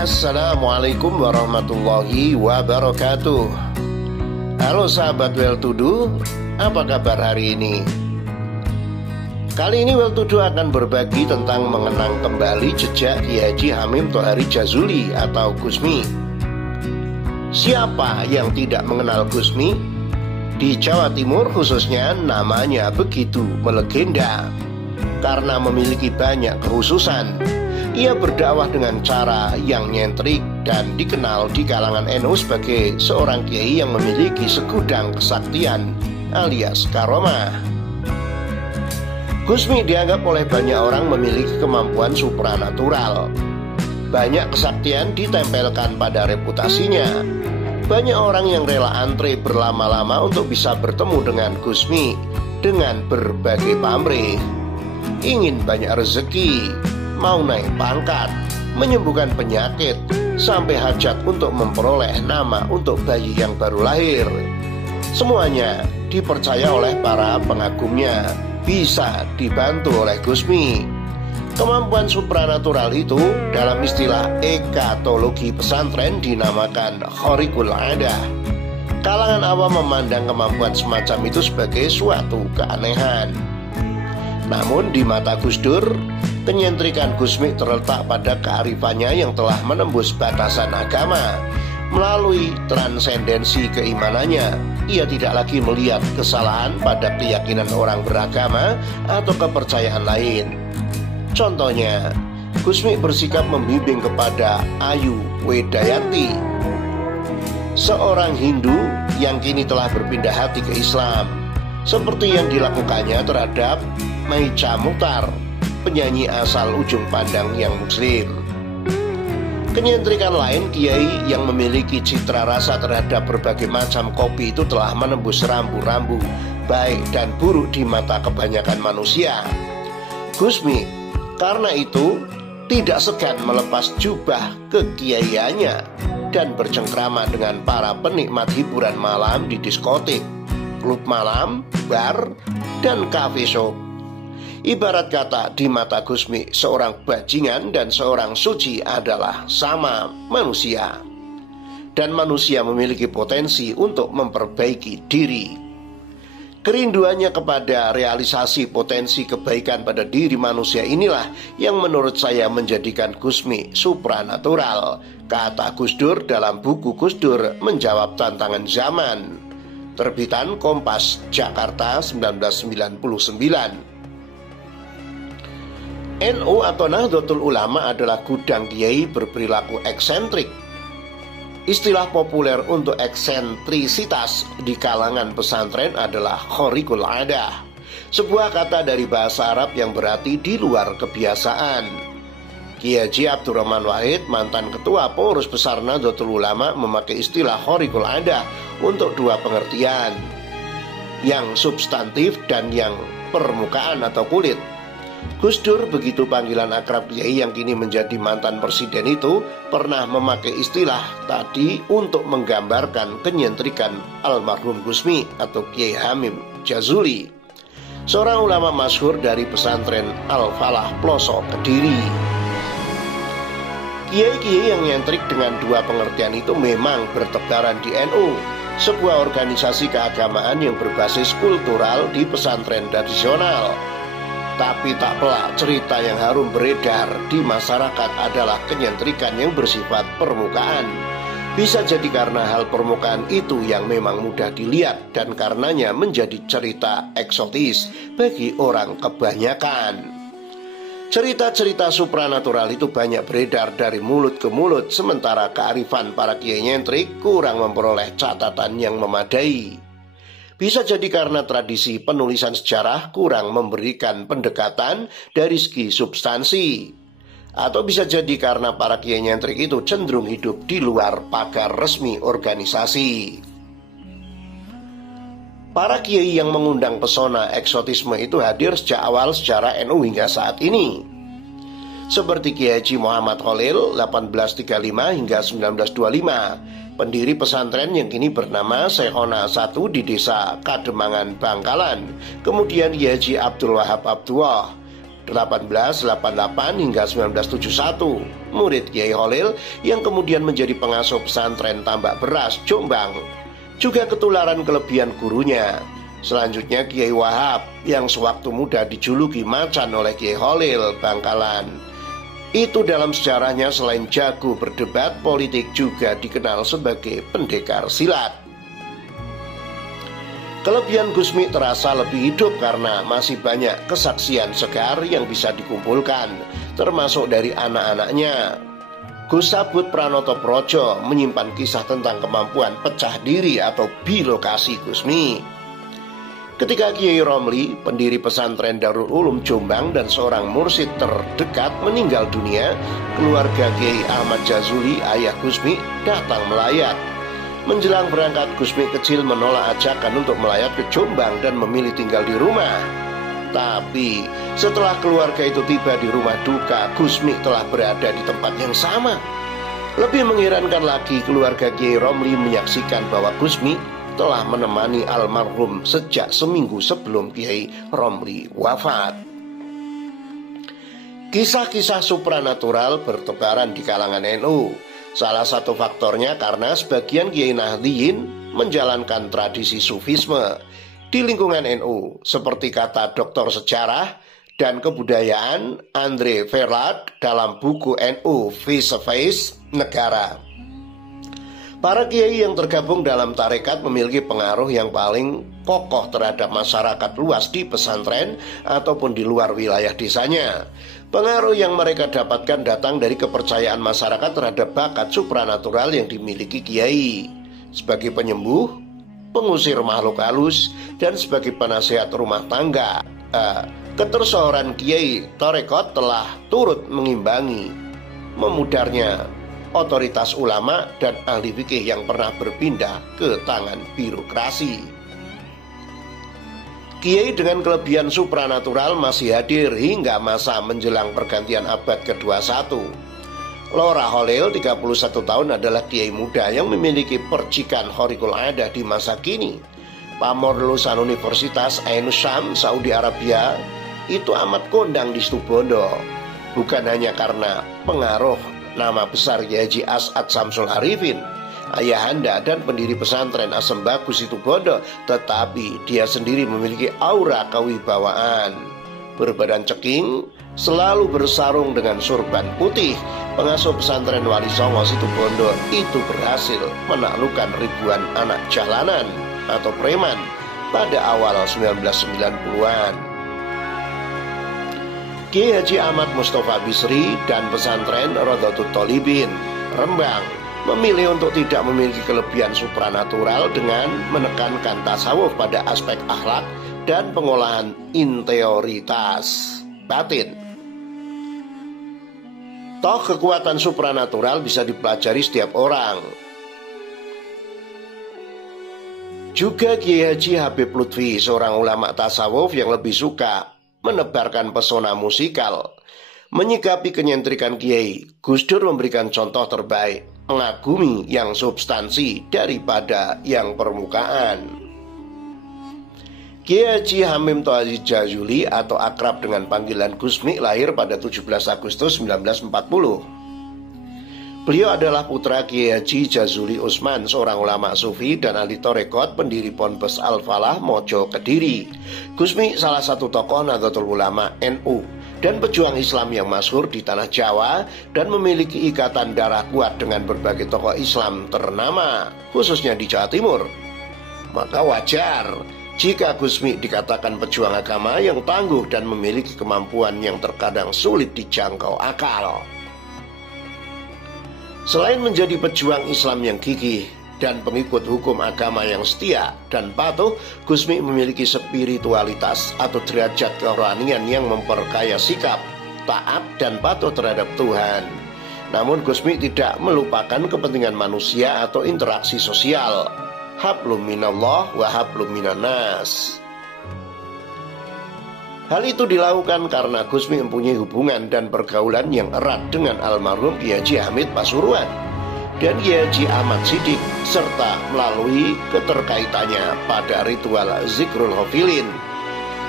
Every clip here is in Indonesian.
Assalamualaikum warahmatullahi wabarakatuh. Halo sahabat Well To Do, apa kabar hari ini? Kali ini Well To Do akan berbagi tentang mengenang kembali jejak Kiai Haji Hamim Thohari Jazuli atau Gusmi. Siapa yang tidak mengenal Gusmi? Di Jawa Timur khususnya namanya begitu melegenda karena memiliki banyak kekhususan. Ia berdakwah dengan cara yang nyentrik dan dikenal di kalangan NU sebagai seorang kiai yang memiliki segudang kesaktian alias karomah. Gusmi dianggap oleh banyak orang memiliki kemampuan supranatural. Banyak kesaktian ditempelkan pada reputasinya. Banyak orang yang rela antre berlama-lama untuk bisa bertemu dengan Gusmi dengan berbagai pamrih. Ingin banyak rezeki, mau naik pangkat, menyembuhkan penyakit, sampai hajat untuk memperoleh nama untuk bayi yang baru lahir. Semuanya dipercaya oleh para pengagumnya, bisa dibantu oleh Gusmi. Kemampuan supranatural itu dalam istilah ekatologi pesantren dinamakan khariqul adah. Kalangan awam memandang kemampuan semacam itu sebagai suatu keanehan. Namun di mata Gus Dur, kenyentrikan Gusmi terletak pada kearifannya yang telah menembus batasan agama. Melalui transendensi keimanannya, ia tidak lagi melihat kesalahan pada keyakinan orang beragama atau kepercayaan lain. Contohnya, Gusmi bersikap membimbing kepada Ayu Wedayanti, seorang Hindu yang kini telah berpindah hati ke Islam, seperti yang dilakukannya terhadap Maica Mukhtar, penyanyi asal Ujung Pandang yang muslim. Kenyentrikan lain, kiai yang memiliki citra rasa terhadap berbagai macam kopi itu telah menembus rambu-rambu baik dan buruk di mata kebanyakan manusia. Gusmi karena itu tidak segan melepas jubah kekiaiannya dan bercengkrama dengan para penikmat hiburan malam di diskotik, klub malam, bar, dan cafe shop. Ibarat kata di mata Gusmi, seorang bajingan dan seorang suci adalah sama manusia. Dan manusia memiliki potensi untuk memperbaiki diri. Kerinduannya kepada realisasi potensi kebaikan pada diri manusia inilah yang menurut saya menjadikan Gusmi supranatural. Kata Gus Dur dalam buku Gus Dur Menjawab Tantangan Zaman, terbitan Kompas Jakarta 1999. NU atau Nahdlatul Ulama adalah gudang kiai berperilaku eksentrik. Istilah populer untuk eksentrisitas di kalangan pesantren adalah khariqul adah, sebuah kata dari bahasa Arab yang berarti di luar kebiasaan. Kiai Haji Abdurrahman Wahid, mantan ketua pengurus besar Nahdlatul Ulama, memakai istilah khariqul adah untuk dua pengertian, yang substantif dan yang permukaan atau kulit. Gus Dur, begitu panggilan akrab kiai yang kini menjadi mantan presiden itu, pernah memakai istilah tadi untuk menggambarkan kenyentrikan almarhum Gusmi atau Kiai Hamim Jazuli, seorang ulama masyhur dari pesantren Al-Falah Pelosok Kediri. Kiai-kiai yang nyentrik dengan dua pengertian itu memang bertebaran di NU, sebuah organisasi keagamaan yang berbasis kultural di pesantren tradisional. Tapi tak pelak cerita yang harum beredar di masyarakat adalah kenyentrikan yang bersifat permukaan. Bisa jadi karena hal permukaan itu yang memang mudah dilihat dan karenanya menjadi cerita eksotis bagi orang kebanyakan. Cerita-cerita supranatural itu banyak beredar dari mulut ke mulut, sementara kearifan para kiai nyentrik kurang memperoleh catatan yang memadai. Bisa jadi karena tradisi penulisan sejarah kurang memberikan pendekatan dari segi substansi. Atau bisa jadi karena para kiai nyentrik itu cenderung hidup di luar pagar resmi organisasi. Para kiai yang mengundang pesona eksotisme itu hadir sejak awal sejarah NU hingga saat ini. Seperti Kiai Haji Muhammad Khalil 1835 hingga 1925, pendiri pesantren yang kini bernama Syekhona I di desa Kademangan, Bangkalan. Kemudian Kiai Haji Abdul Wahab Abdullah 1888 hingga 1971, murid Kiai Holil yang kemudian menjadi pengasuh pesantren Tambak Beras, Jombang, juga ketularan kelebihan gurunya. Selanjutnya Kiai Wahab yang sewaktu muda dijuluki macan oleh Kiai Holil, Bangkalan. Itu dalam sejarahnya selain jago berdebat politik juga dikenal sebagai pendekar silat. Kelebihan Gusmi terasa lebih hidup karena masih banyak kesaksian segar yang bisa dikumpulkan, termasuk dari anak-anaknya. Gus Sabut Pranoto Projo menyimpan kisah tentang kemampuan pecah diri atau bilokasi Gusmi. Ketika Kiai Romli, pendiri pesantren Darul Ulum Jombang dan seorang mursyid terdekat meninggal dunia, keluarga Kiai Ahmad Jazuli, ayah Gusmi, datang melayat. Menjelang berangkat, Gusmi kecil menolak ajakan untuk melayat ke Jombang dan memilih tinggal di rumah. Tapi setelah keluarga itu tiba di rumah duka, Gusmi telah berada di tempat yang sama. Lebih mengherankan lagi, keluarga Kiai Romli menyaksikan bahwa Gusmi telah menemani almarhum sejak seminggu sebelum Kiai Romli wafat. Kisah-kisah supranatural bertebaran di kalangan NU. Salah satu faktornya karena sebagian Kiai Nahdliyin menjalankan tradisi sufisme di lingkungan NU, seperti kata Doktor Sejarah dan Kebudayaan Andre Verlat dalam buku NU Face Negara. Para kiai yang tergabung dalam tarekat memiliki pengaruh yang paling kokoh terhadap masyarakat luas di pesantren ataupun di luar wilayah desanya. Pengaruh yang mereka dapatkan datang dari kepercayaan masyarakat terhadap bakat supranatural yang dimiliki kiai. Sebagai penyembuh, pengusir makhluk halus, dan sebagai penasihat rumah tangga, ketersohoran kiai tarekat telah turut mengimbangi memudarnya otoritas ulama dan ahli fikih yang pernah berpindah ke tangan birokrasi. Kiai dengan kelebihan supranatural masih hadir hingga masa menjelang pergantian abad ke-21. Lora Holil, 31 tahun, adalah kiai muda yang memiliki percikan khariqul adah di masa kini. Pamor lulusan Universitas Ainus Syam, Saudi Arabia, itu amat kondang di Situbondo. Bukan hanya karena pengaruh nama besar Kiai Haji As'ad Samsul Arifin, ayahanda dan pendiri pesantren Asem Bagus Situbondo, tetapi dia sendiri memiliki aura kewibawaan. Berbadan ceking, selalu bersarung dengan surban putih, pengasuh pesantren Wali Songo Situbondo itu berhasil menaklukkan ribuan anak jalanan atau preman pada awal 1990-an. Kiai Haji Ahmad Mustafa Bisri dan pesantren Rodotul Tolibin, Rembang, memilih untuk tidak memiliki kelebihan supranatural dengan menekankan tasawuf pada aspek akhlak dan pengolahan interioritas batin. Toh kekuatan supranatural bisa dipelajari setiap orang. Juga Kiai Haji Habib Lutfi, seorang ulama tasawuf yang lebih suka menebarkan pesona musikal. Menyikapi kenyentrikan Kiai, Gus Dur memberikan contoh terbaik, mengagumi yang substansi daripada yang permukaan. Kiai Haji Hamim Toazi Jazuli atau akrab dengan panggilan Gusmi lahir pada 17 Agustus 1940. Beliau adalah putra Kiai Haji Jazuli Usman, seorang ulama sufi dan ahli tarekat, pendiri Ponpes Al-Falah Mojo Kediri. Gusmi salah satu tokoh Nahdlatul Ulama NU dan pejuang Islam yang masyhur di tanah Jawa dan memiliki ikatan darah kuat dengan berbagai tokoh Islam ternama, khususnya di Jawa Timur. Maka wajar jika Gusmi dikatakan pejuang agama yang tangguh dan memiliki kemampuan yang terkadang sulit dijangkau akal. Selain menjadi pejuang Islam yang gigih dan pengikut hukum agama yang setia dan patuh, Gusmi memiliki spiritualitas atau derajat kerohanian yang memperkaya sikap, taat dan patuh terhadap Tuhan. Namun Gusmi tidak melupakan kepentingan manusia atau interaksi sosial. Hablum minallah wa hablum minannas. Hal itu dilakukan karena Gusmi mempunyai hubungan dan pergaulan yang erat dengan almarhum Kiai Haji Hamid Pasuruan dan Kiai Haji Ahmad Siddiq, serta melalui keterkaitannya pada ritual Zikrul Hafilin,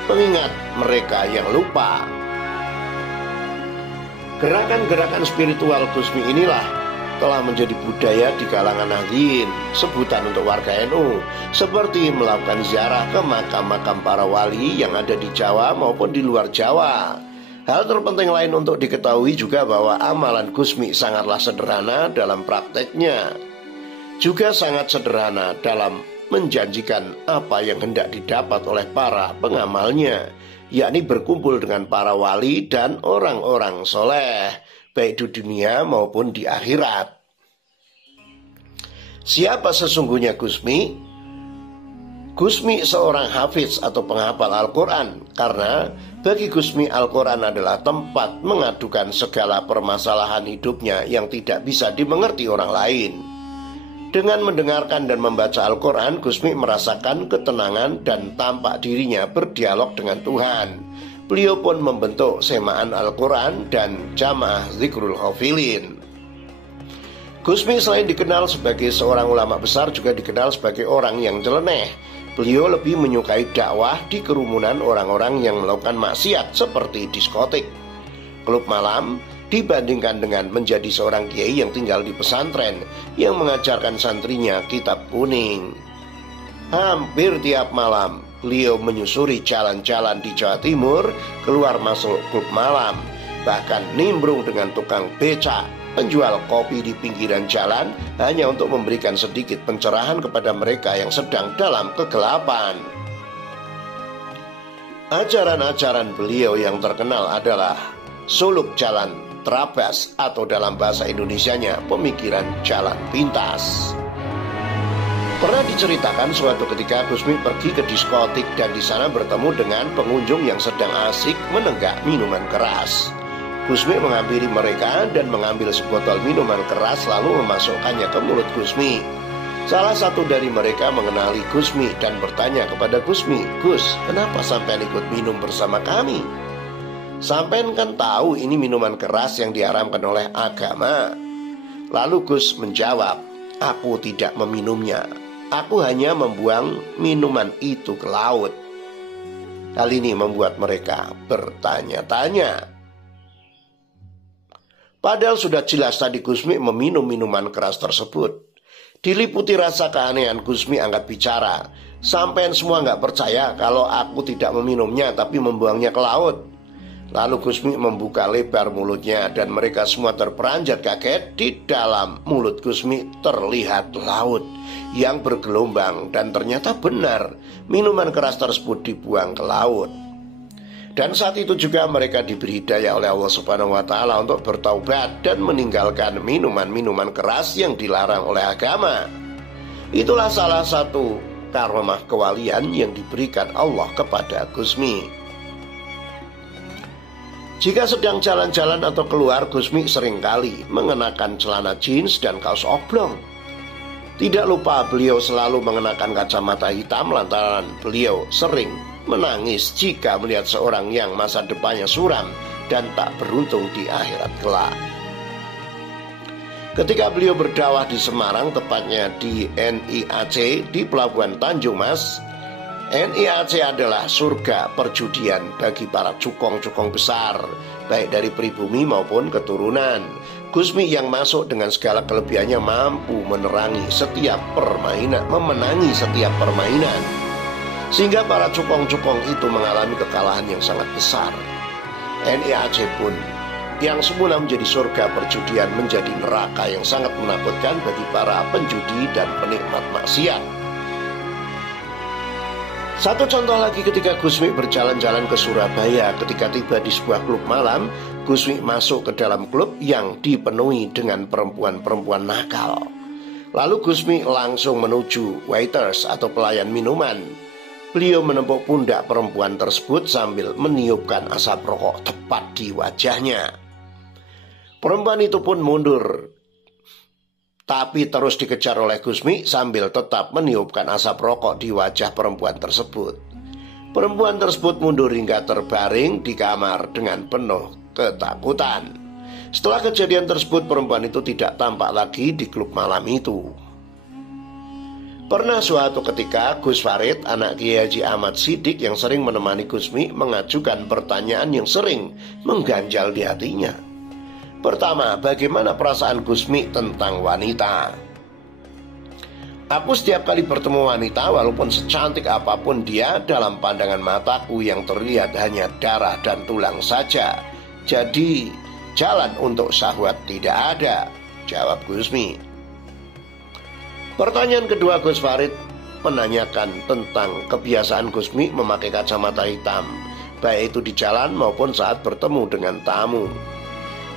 pengingat mereka yang lupa. Gerakan-gerakan spiritual Gusmi inilah telah menjadi budaya di kalangan nahdliyin, sebutan untuk warga NU, seperti melakukan ziarah ke makam-makam para wali yang ada di Jawa maupun di luar Jawa. Hal terpenting lain untuk diketahui juga bahwa amalan Gusmi sangatlah sederhana dalam prakteknya, juga sangat sederhana dalam menjanjikan apa yang hendak didapat oleh para pengamalnya, yakni berkumpul dengan para wali dan orang-orang soleh, baik di dunia maupun di akhirat. Siapa sesungguhnya Gusmi? Gusmi seorang hafiz atau penghafal Al-Quran, karena bagi Gusmi Al-Quran adalah tempat mengadukan segala permasalahan hidupnya yang tidak bisa dimengerti orang lain. Dengan mendengarkan dan membaca Al-Quran, Gusmi merasakan ketenangan dan tampak dirinya berdialog dengan Tuhan. Beliau pun membentuk semaan Al-Quran dan jamaah Zikrul Hafilin. Gusmi selain dikenal sebagai seorang ulama besar, juga dikenal sebagai orang yang nyeleneh. Beliau lebih menyukai dakwah di kerumunan orang-orang yang melakukan maksiat seperti diskotik, klub malam, dibandingkan dengan menjadi seorang kiai yang tinggal di pesantren yang mengajarkan santrinya kitab kuning. Hampir tiap malam beliau menyusuri jalan-jalan di Jawa Timur, keluar masuk klub malam, bahkan nimbrung dengan tukang becak, penjual kopi di pinggiran jalan, hanya untuk memberikan sedikit pencerahan kepada mereka yang sedang dalam kegelapan. Ajaran-ajaran beliau yang terkenal adalah suluk jalan terabas, atau dalam bahasa Indonesianya pemikiran jalan pintas. Pernah diceritakan suatu ketika Gusmi pergi ke diskotik dan di sana bertemu dengan pengunjung yang sedang asik menenggak minuman keras. Gusmi menghampiri mereka dan mengambil sebotol minuman keras lalu memasukkannya ke mulut Gusmi. Salah satu dari mereka mengenali Gusmi dan bertanya kepada Gusmi, "Gus, kenapa sampai ikut minum bersama kami? Sampean kan tahu ini minuman keras yang diharamkan oleh agama." Lalu Gus menjawab, "Aku tidak meminumnya. Aku hanya membuang minuman itu ke laut." Hal ini membuat mereka bertanya-tanya. Padahal sudah jelas tadi Gusmi meminum minuman keras tersebut. Diliputi rasa keanehan, Gusmi angkat bicara, "Sampean semua nggak percaya kalau aku tidak meminumnya tapi membuangnya ke laut?" Lalu Gusmi membuka lebar mulutnya dan mereka semua terperanjat kaget. Di dalam mulut Gusmi terlihat laut yang bergelombang dan ternyata benar minuman keras tersebut dibuang ke laut. Dan saat itu juga mereka diberi hidayah oleh Allah Subhanahu wa Ta'ala untuk bertaubat dan meninggalkan minuman-minuman keras yang dilarang oleh agama. Itulah salah satu karomah kewalian yang diberikan Allah kepada Gusmi. Jika sedang jalan-jalan atau keluar, Gusmi seringkali mengenakan celana jeans dan kaos oblong. Tidak lupa beliau selalu mengenakan kacamata hitam lantaran beliau sering menangis jika melihat seorang yang masa depannya suram dan tak beruntung di akhirat kelak. Ketika beliau berdakwah di Semarang, tepatnya di NIAC di Pelabuhan Tanjung Mas. NIAC adalah surga perjudian bagi para cukong-cukong besar, baik dari pribumi maupun keturunan. Gusmi yang masuk dengan segala kelebihannya mampu memenangi setiap permainan, sehingga para cukong-cukong itu mengalami kekalahan yang sangat besar. NIAC pun yang semula menjadi surga perjudian menjadi neraka yang sangat menakutkan bagi para penjudi dan penikmat maksiat. Satu contoh lagi, ketika Gusmi berjalan-jalan ke Surabaya, ketika tiba di sebuah klub malam, Gusmi masuk ke dalam klub yang dipenuhi dengan perempuan-perempuan nakal. Lalu Gusmi langsung menuju waiters atau pelayan minuman. Beliau menempuk pundak perempuan tersebut sambil meniupkan asap rokok tepat di wajahnya. Perempuan itu pun mundur, tapi terus dikejar oleh Gusmi sambil tetap meniupkan asap rokok di wajah perempuan tersebut. Perempuan tersebut mundur hingga terbaring di kamar dengan penuh ketakutan. Setelah kejadian tersebut, perempuan itu tidak tampak lagi di klub malam itu. Pernah suatu ketika Gus Farid, anak Kiai Haji Ahmad Siddiq yang sering menemani Gusmi, mengajukan pertanyaan yang sering mengganjal di hatinya. Pertama, bagaimana perasaan Gusmi tentang wanita? Aku setiap kali bertemu wanita, walaupun secantik apapun dia, dalam pandangan mataku yang terlihat hanya darah dan tulang saja. Jadi, jalan untuk syahwat tidak ada, jawab Gusmi. Pertanyaan kedua, Gus Farid menanyakan tentang kebiasaan Gusmi memakai kacamata hitam, baik itu di jalan maupun saat bertemu dengan tamu.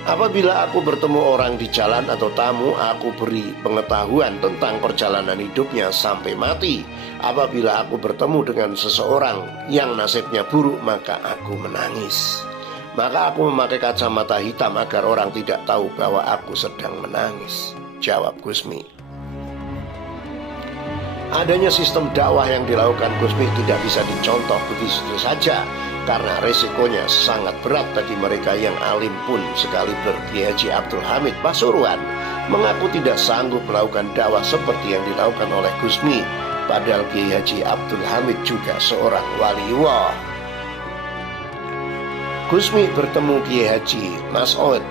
Apabila aku bertemu orang di jalan atau tamu, aku beri pengetahuan tentang perjalanan hidupnya sampai mati. Apabila aku bertemu dengan seseorang yang nasibnya buruk, maka aku menangis. Maka aku memakai kacamata hitam agar orang tidak tahu bahwa aku sedang menangis, jawab Gusmi. Adanya sistem dakwah yang dilakukan Gusmi tidak bisa dicontoh begitu saja, karena resikonya sangat berat bagi mereka yang alim pun. Sekaliber Kiai Haji Abdul Hamid Pasuruan mengaku tidak sanggup melakukan dakwah seperti yang dilakukan oleh Gusmi, padahal Kiai Haji Abdul Hamid juga seorang waliullah. Gusmi bertemu Kiai Haji Mas'ud.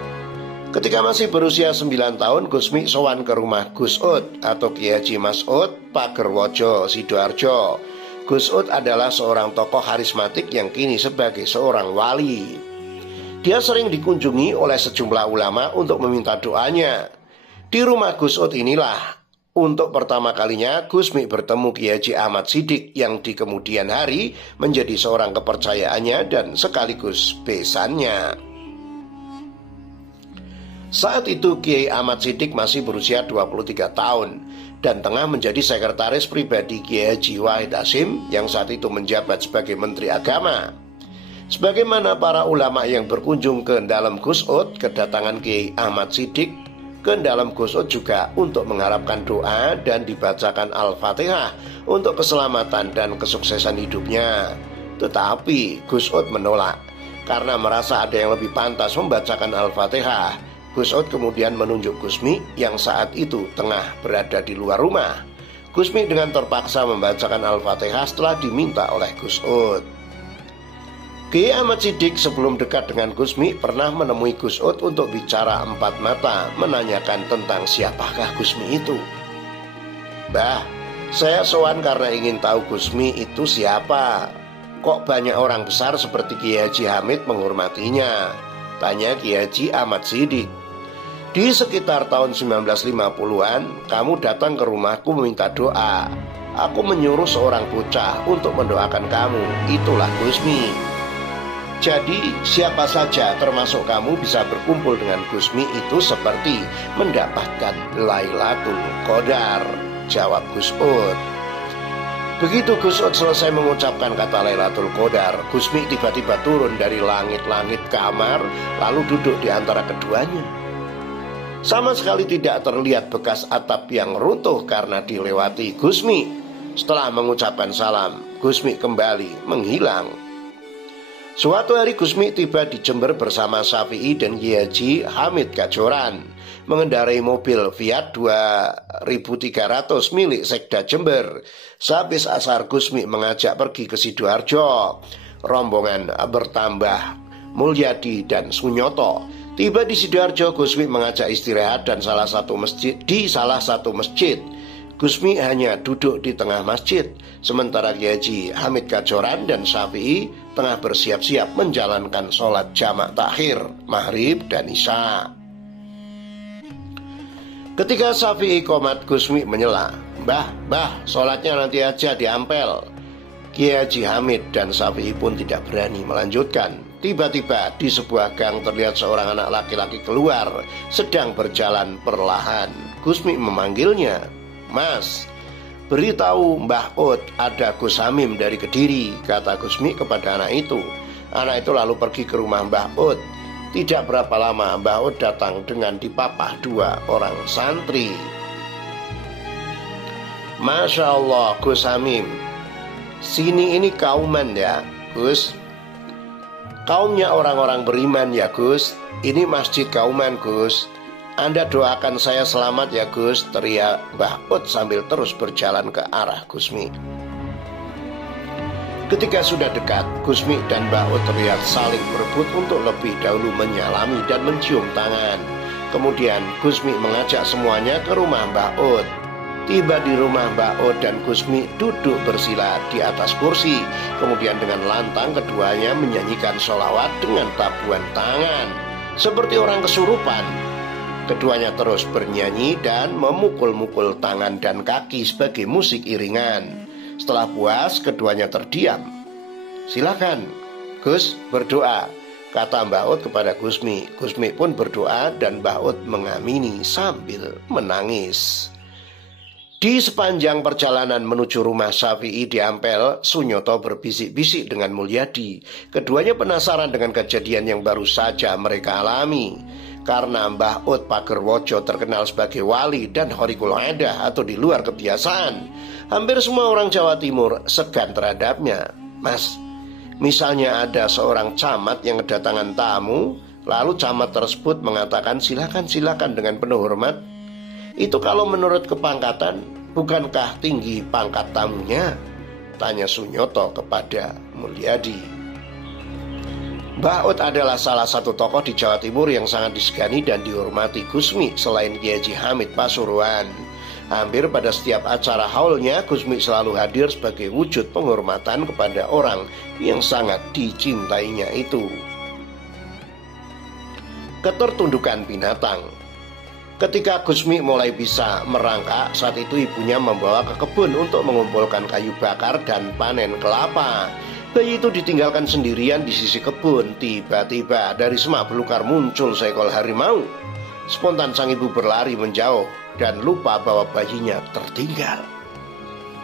Ketika masih berusia 9 tahun, Gusmi sowan ke rumah Gus Ud atau Kiai Haji Mas'ud Pagerwojo, Sidoarjo. Gus Ud adalah seorang tokoh karismatik yang kini sebagai seorang wali. Dia sering dikunjungi oleh sejumlah ulama untuk meminta doanya. Di rumah Gus Ud inilah untuk pertama kalinya Gusmi bertemu Kiai Haji Ahmad Siddiq yang di kemudian hari menjadi seorang kepercayaannya dan sekaligus besannya. Saat itu Kiai Ahmad Siddiq masih berusia 23 tahun dan tengah menjadi sekretaris pribadi Kiai Haji Wahid Hasyim yang saat itu menjabat sebagai Menteri Agama. Sebagaimana para ulama yang berkunjung ke dalam Gus Ud, kedatangan Kiai Ahmad Siddiq ke dalam Gus Ud juga untuk mengharapkan doa dan dibacakan Al-Fatihah untuk keselamatan dan kesuksesan hidupnya. Tetapi Gus Ud menolak karena merasa ada yang lebih pantas membacakan Al-Fatihah. Gus Ud kemudian menunjuk Gusmi yang saat itu tengah berada di luar rumah. Gusmi dengan terpaksa membacakan Al-Fatihah setelah diminta oleh Gus Ud. Kiai Ahmad Siddiq sebelum dekat dengan Gusmi pernah menemui Gus Ud untuk bicara empat mata, menanyakan tentang siapakah Gusmi itu. Mbah, saya sowan karena ingin tahu Gusmi itu siapa. Kok banyak orang besar seperti Kiai Haji Hamid menghormatinya? Tanya Kiai Haji Ahmad Siddiq. Di sekitar tahun 1950-an, kamu datang ke rumahku meminta doa. Aku menyuruh seorang bocah untuk mendoakan kamu. Itulah Gusmi. Jadi, siapa saja termasuk kamu bisa berkumpul dengan Gusmi itu seperti mendapatkan Lailatul Qadar, jawab Gus Ud. Begitu Gus Ud selesai mengucapkan kata Lailatul Qadar, Gusmi tiba-tiba turun dari langit-langit kamar, lalu duduk di antara keduanya. Sama sekali tidak terlihat bekas atap yang runtuh karena dilewati Gusmi. Setelah mengucapkan salam, Gusmi kembali menghilang. Suatu hari Gusmi tiba di Jember bersama Syafi'i dan Kiai Haji Hamid Kajoran, mengendarai mobil Fiat 2300 milik Sekda Jember. Sehabis asar Gusmi mengajak pergi ke Sidoarjo. Rombongan bertambah Mulyadi dan Sunyoto. Tiba di Sidoarjo, Gusmi mengajak istirahat di salah satu masjid. Gusmi hanya duduk di tengah masjid, sementara Kiai Haji Hamid Kajoran dan Syafi'i tengah bersiap-siap menjalankan sholat jamak takhir, maghrib dan isya. Ketika Syafi'i qomat, Gusmi menyela, Mbah, sholatnya nanti aja di Ampel. Kiai Haji Hamid dan Syafi'i pun tidak berani melanjutkan. Tiba-tiba di sebuah gang terlihat seorang anak laki-laki keluar, sedang berjalan perlahan. Gusmi memanggilnya, Mas, beritahu Mbah Ud ada Gus Hamim dari Kediri, kata Gusmi kepada anak itu. Anak itu lalu pergi ke rumah Mbah Ud. Tidak berapa lama Mbah Ud datang dengan dipapah 2 orang santri. Masya Allah Gus Hamim, sini ini kauman ya Gus. Kaumnya orang-orang beriman ya Gus. Ini masjid kauman Gus. Anda doakan saya selamat ya Gus, teriak Mbah Ud sambil terus berjalan ke arah Gusmi. Ketika sudah dekat, Gusmi dan Mbah Ut terlihat saling berebut untuk lebih dahulu menyalami dan mencium tangan. Kemudian Gusmi mengajak semuanya ke rumah Mbah Ut. Tiba di rumah Mbah Ut dan Gusmi duduk bersila di atas kursi. Kemudian dengan lantang keduanya menyanyikan sholawat dengan tabuhan tangan. Seperti orang kesurupan, keduanya terus bernyanyi dan memukul-mukul tangan dan kaki sebagai musik iringan. Setelah puas, keduanya terdiam. "Silakan, Gus, berdoa," kata Mbah Ut kepada Gusmi. Gusmi pun berdoa dan Mbah Ut mengamini sambil menangis. Di sepanjang perjalanan menuju rumah Syafi'i di Ampel, Sunyoto berbisik-bisik dengan Mulyadi. Keduanya penasaran dengan kejadian yang baru saja mereka alami. Karena Mbah Ut Pagerwojo terkenal sebagai wali dan horikul adah atau di luar kebiasaan, hampir semua orang Jawa Timur segan terhadapnya. "Mas, misalnya ada seorang camat yang kedatangan tamu, lalu camat tersebut mengatakan silakan dengan penuh hormat. Itu kalau menurut kepangkatan, bukankah tinggi pangkat tamunya?" tanya Sunyoto kepada Mulyadi. Mbah Ut adalah salah satu tokoh di Jawa Timur yang sangat disegani dan dihormati Gusmi selain Kiai Haji Hamid Pasuruan. Hampir pada setiap acara haulnya, Gusmi selalu hadir sebagai wujud penghormatan kepada orang yang sangat dicintainya itu. Ketertundukan binatang. Ketika Gusmi mulai bisa merangkak, saat itu ibunya membawa ke kebun untuk mengumpulkan kayu bakar dan panen kelapa. Bayi itu ditinggalkan sendirian di sisi kebun. Tiba-tiba dari semak belukar muncul seekor harimau. Spontan sang ibu berlari menjauh dan lupa bahwa bayinya tertinggal.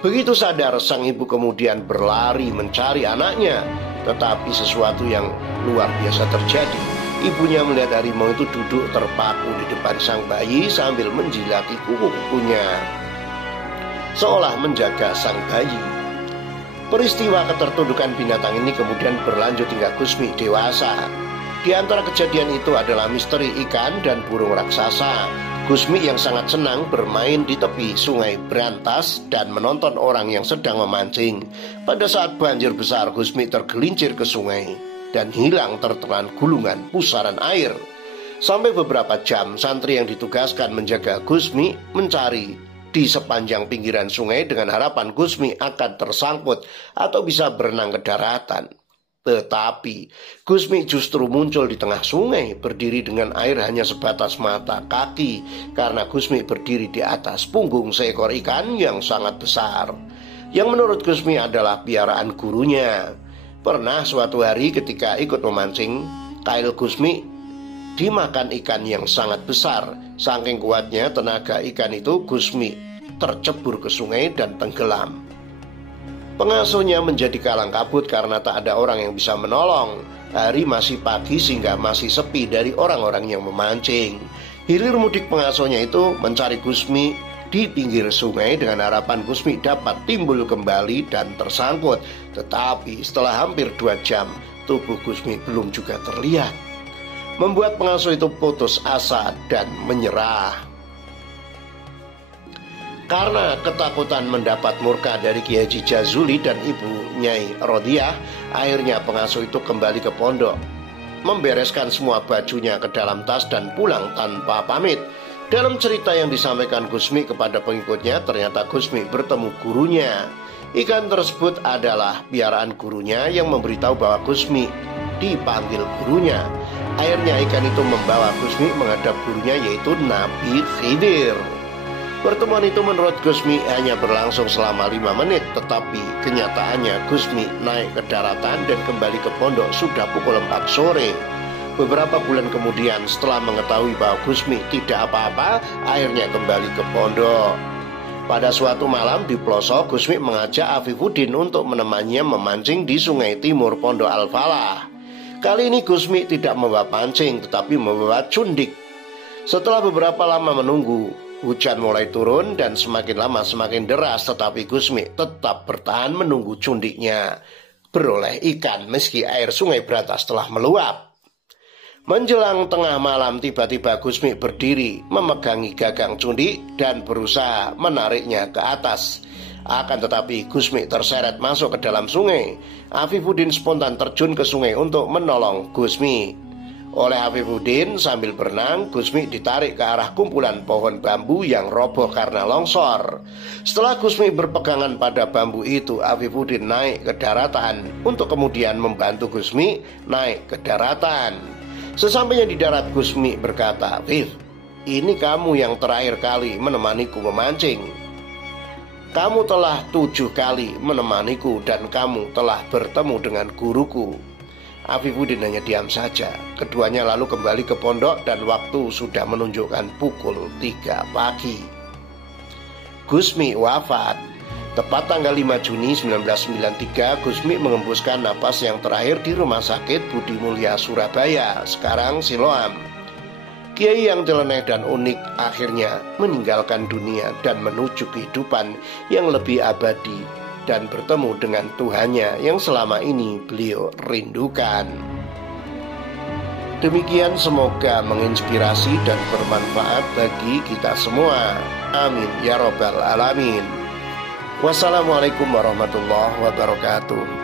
Begitu sadar, sang ibu kemudian berlari mencari anaknya. Tetapi sesuatu yang luar biasa terjadi. Ibunya melihat harimau itu duduk terpaku di depan sang bayi sambil menjilati kuku-kukunya, seolah menjaga sang bayi. Peristiwa ketertundukan binatang ini kemudian berlanjut hingga Gusmi dewasa. Di antara kejadian itu adalah misteri ikan dan burung raksasa. Gusmi yang sangat senang bermain di tepi sungai Brantas dan menonton orang yang sedang memancing. Pada saat banjir besar, Gusmi tergelincir ke sungai dan hilang tertelan gulungan pusaran air. Sampai beberapa jam, santri yang ditugaskan menjaga Gusmi mencari di sepanjang pinggiran sungai dengan harapan Gusmi akan tersangkut atau bisa berenang ke daratan. Tetapi Gusmi justru muncul di tengah sungai, berdiri dengan air hanya sebatas mata kaki, karena Gusmi berdiri di atas punggung seekor ikan yang sangat besar, yang menurut Gusmi adalah piaraan gurunya. Pernah suatu hari ketika ikut memancing, kail Gusmi dimakan ikan yang sangat besar. Saking kuatnya tenaga ikan itu, Gusmi tercebur ke sungai dan tenggelam. Pengasuhnya menjadi kalang kabut karena tak ada orang yang bisa menolong. Hari masih pagi sehingga masih sepi dari orang-orang yang memancing. Hilir mudik pengasuhnya itu mencari Gusmi di pinggir sungai dengan harapan Gusmi dapat timbul kembali dan tersangkut. Tetapi setelah hampir 2 jam, tubuh Gusmi belum juga terlihat, membuat pengasuh itu putus asa dan menyerah. Karena ketakutan mendapat murka dari Kiai Haji Jazuli dan ibu Nyai Rodiah, akhirnya pengasuh itu kembali ke pondok, membereskan semua bajunya ke dalam tas dan pulang tanpa pamit. Dalam cerita yang disampaikan Gusmi kepada pengikutnya, ternyata Gusmi bertemu gurunya. Ikan tersebut adalah piaraan gurunya yang memberitahu bahwa Gusmi dipanggil gurunya. Akhirnya ikan itu membawa Gusmi menghadap gurunya, yaitu Nabi Khidir. Pertemuan itu menurut Gusmi hanya berlangsung selama 5 menit, tetapi kenyataannya Gusmi naik ke daratan dan kembali ke pondok sudah pukul 4 sore. Beberapa bulan kemudian, setelah mengetahui bahwa Gusmi tidak apa-apa, akhirnya kembali ke pondok. Pada suatu malam di pelosok, Gusmi mengajak Afifuddin untuk menemaninya memancing di sungai timur Pondok Al-Falah. Kali ini Gusmi tidak membawa pancing, tetapi membawa cundik. Setelah beberapa lama menunggu, hujan mulai turun dan semakin lama semakin deras, tetapi Gusmi tetap bertahan menunggu cundiknya beroleh ikan meski air sungai Brantas telah meluap. Menjelang tengah malam, tiba-tiba Gusmi berdiri memegangi gagang cundik dan berusaha menariknya ke atas. Akan tetapi Gusmi terseret masuk ke dalam sungai. Afifuddin spontan terjun ke sungai untuk menolong Gusmi. Oleh Afifuddin sambil berenang, Gusmi ditarik ke arah kumpulan pohon bambu yang roboh karena longsor. Setelah Gusmi berpegangan pada bambu itu, Afifuddin naik ke daratan untuk kemudian membantu Gusmi naik ke daratan. Sesampainya di darat, Gusmi berkata, "Afif, ini kamu yang terakhir kali menemaniku memancing. Kamu telah 7 kali menemaniku dan kamu telah bertemu dengan guruku." Afifuddin hanya diam saja. Keduanya lalu kembali ke pondok dan waktu sudah menunjukkan pukul 3 pagi. Gusmi wafat. Tepat tanggal 5 Juni 1993, Gusmi mengembuskan napas yang terakhir di Rumah Sakit Budi Mulya Surabaya, sekarang Siloam. Kiai yang nyeleneh dan unik akhirnya meninggalkan dunia dan menuju kehidupan yang lebih abadi dan bertemu dengan Tuhannya yang selama ini beliau rindukan. Demikian, semoga menginspirasi dan bermanfaat bagi kita semua. Amin ya robbal alamin. Wassalamualaikum warahmatullahi wabarakatuh.